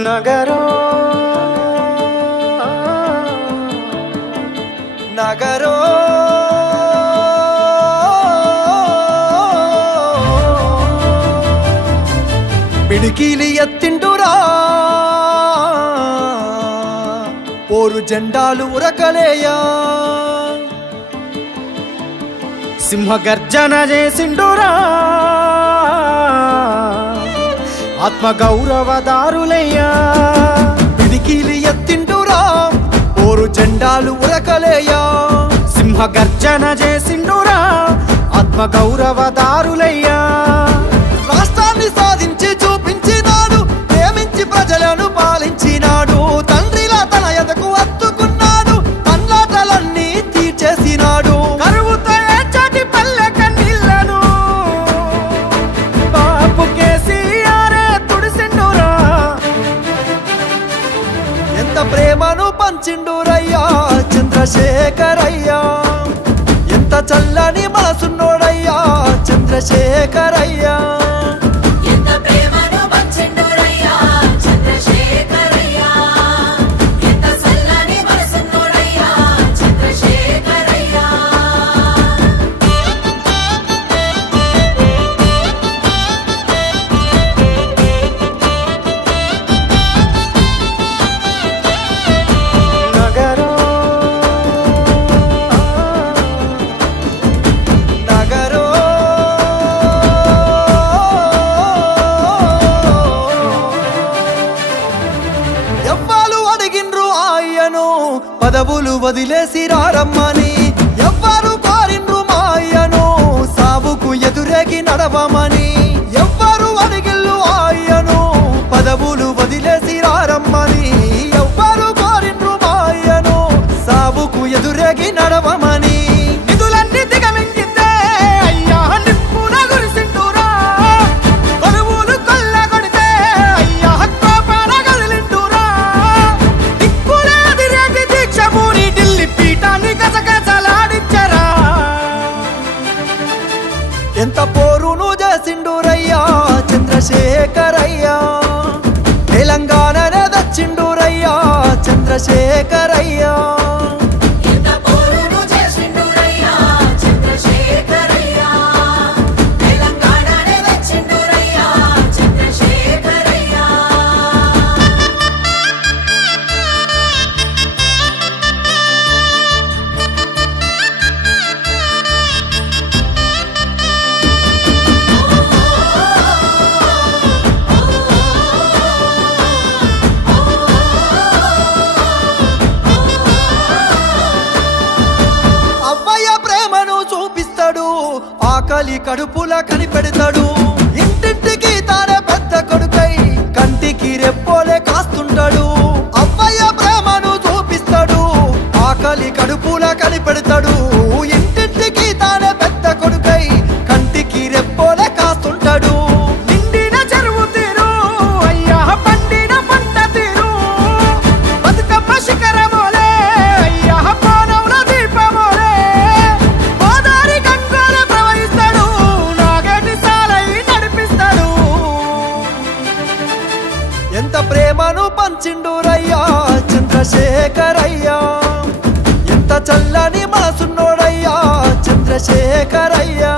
నగరో నగరో పిడికిలి ఎత్తిండురా పోరు జెండాలు ఉరకలేయా సింహగర్జన చేసిండురా ఆత్మగౌరవదారులయ్యా పిడికిలి ఎత్తిండురా పోరు జెండాలు ఉరకలేయా సింహగర్జన చేసిండురా ఆత్మగౌరవదారులయ్యా రాష్ట్రాన్ని సాధించి చూపించినాడు ప్రేమించి ప్రజలను పాలించినాడు తండ్రిలా తన ఎదకు అత్తుకున్నాడు తన్లాటలన్నీ తీర్చేసినాడు కరువుతో ఏచాటి పల్లె కన్నీళ్లను బాపు కేసీఆరే తుడిసిండురా ఎంత ప్రేమను పంచిండురయ్యా చంద్రశేఖరయ్యా ఎంత చల్లని మనసున్నోడయ్యా చంద్రశేఖరయ్యా పదవులు వదిలేసి రారమ్మని ఎవ్వరు కోరిండ్రు మాయను సావుకు ఎదురేగి నడవమని ఎవ్వరు అడిగిల్లు ఆయను పదవులు వదిలేసి రారమ్మని ఎవ్వరు కోరిండ్రు మాయను సావుకు ఎదురేగి నడవమని నిధులన్నీ దిగమింగిందే అయ్యా నిప్పున గురిసిండురా కొలువులు కొల్లగొడితే అయ్యా కోపాన గదిలిండురా దిక్కులే అదిరేగి దీక్షభూని ఢిల్లీ పీఠాన్ని గజగజలాడించరా ఎంత పోరును చేసిండురయ్యా చంద్రశేఖరయ్యా తెలంగాణనే దచ్చిండురయ్యా చంద్రశేఖరయ్యా ఆకలి కడుపుల కనిపెడతాడు ఇంటింటికి తానే పెద్ద కొడుకై కంటికి రెప్పోలే కాస్తుంటాడు అవ్వయ్య ప్రేమను చూపిస్తాడు ఆకలి కడుపుల కనిపెడతాడు ఇంటింటికి తానే పెద్ద కొడుకై కంటికి రెప్పోలే కాస్తుంటాడు నిండిన చెరువు తీరు అయ్యా పండిన పంట తీరు బతుకమ్మ శిఖరమోలే అయ్యా పానవుల దీపమోలే గోదారి గంగోల ప్రవహిస్తాడు నాగటి సాలై నడిపిస్తాడు ఎంత ప్రేమను పంచిండురయ్యా చంద్రశేఖరయ్యా ఎంత చల్లని మనసున్నోడయ్యా చంద్రశేఖరయ్యా